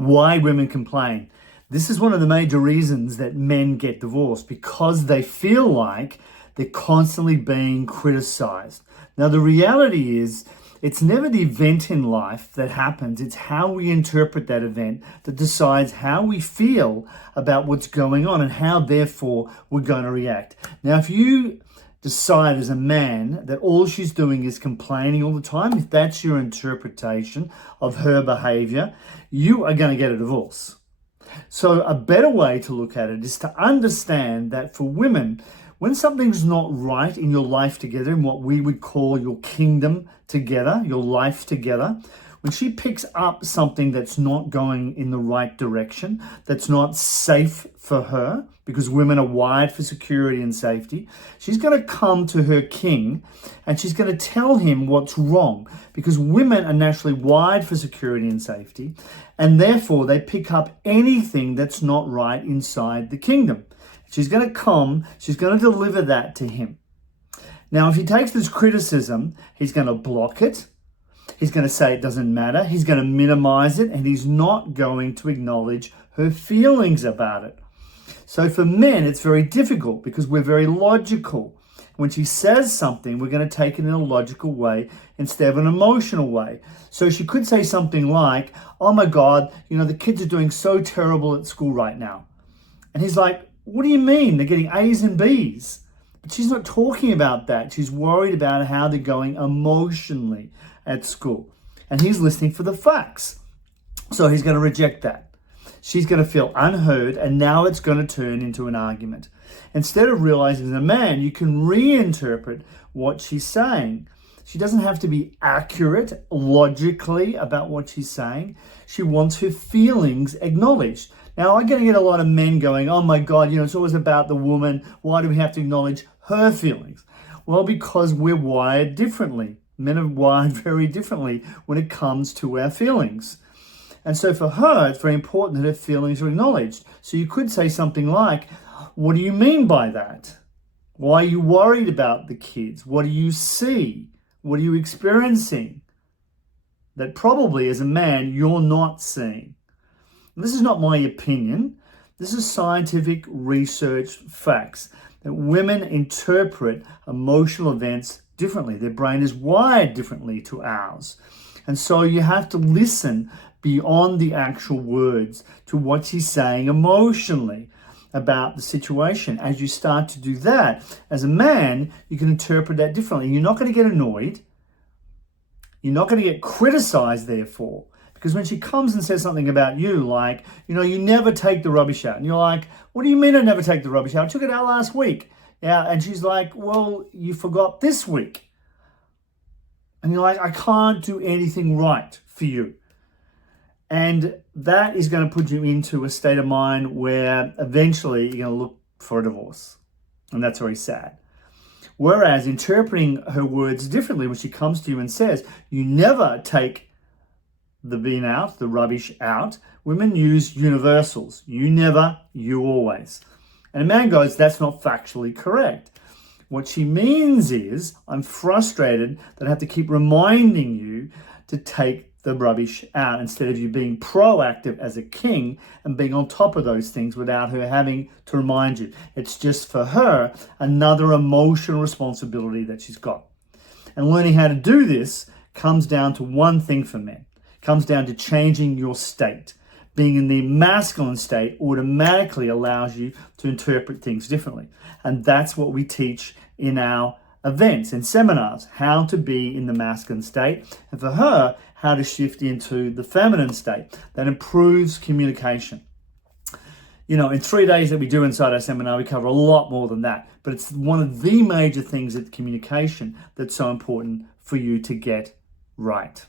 Why women complain. This is one of the major reasons that men get divorced, because they feel like they're constantly being criticized. Now, the reality is, it's never the event in life that happens. It's how we interpret that event that decides how we feel about what's going on and how, therefore, we're going to react. Now, if you decide as a man that all she's doing is complaining all the time, if that's your interpretation of her behavior, you are going to get a divorce. So a better way to look at it is to understand that for women, when something's not right in your life together, in what we would call your kingdom together, your life together, when she picks up something that's not going in the right direction, that's not safe for her, because women are wired for security and safety, she's going to come to her king and she's going to tell him what's wrong, because women are naturally wired for security and safety, and therefore they pick up anything that's not right inside the kingdom. She's going to come, she's going to deliver that to him. Now, if he takes this criticism, he's going to block it. He's going to say it doesn't matter. He's going to minimize it, and he's not going to acknowledge her feelings about it. So for men, it's very difficult because we're very logical. When she says something, we're going to take it in a logical way instead of an emotional way. So she could say something like, oh my God, the kids are doing so terrible at school right now. And he's like, what do you mean? They're getting A's and B's. But she's not talking about that. She's worried about how they're going emotionally at school. And he's listening for the facts. So he's going to reject that. She's going to feel unheard, and now it's going to turn into an argument. Instead of realizing as a man, you can reinterpret what she's saying. She doesn't have to be accurate logically about what she's saying. She wants her feelings acknowledged. Now, I'm going to get a lot of men going, oh my God, it's always about the woman. Why do we have to acknowledge her feelings? Well, because we're wired differently. Men are wired very differently when it comes to our feelings. And so for her, it's very important that her feelings are acknowledged. So you could say something like, what do you mean by that? Why are you worried about the kids? What do you see? What are you experiencing that probably as a man you're not seeing? And this is not my opinion. This is scientific research facts that women interpret emotional events differently. Their brain is wired differently to ours. And so you have to listen beyond the actual words to what she's saying emotionally about the situation. As you start to do that, as a man, you can interpret that differently. You're not going to get annoyed. You're not going to get criticized, therefore. Because when she comes and says something about you, like, you never take the rubbish out. And you're like, what do you mean I never take the rubbish out? I took it out last week. Yeah, and she's like, well, you forgot this week. And you're like, I can't do anything right for you. And that is going to put you into a state of mind where eventually you're going to look for a divorce. And that's very sad. Whereas interpreting her words differently, when she comes to you and says, you never take the bin out, the rubbish out, women use universals. You never, you always. And a man goes, that's not factually correct. What she means is, I'm frustrated that I have to keep reminding you to take the rubbish out instead of you being proactive as a king and being on top of those things without her having to remind you. It's just for her another emotional responsibility that she's got. And learning how to do this comes down to one thing for men. It comes down to changing your state. Being in the masculine state automatically allows you to interpret things differently. And that's what we teach in our events and seminars, how to be in the masculine state, and for her, how to shift into the feminine state. That improves communication. In 3 days that we do inside our seminar, we cover a lot more than that, but it's one of the major things at communication that's so important for you to get right.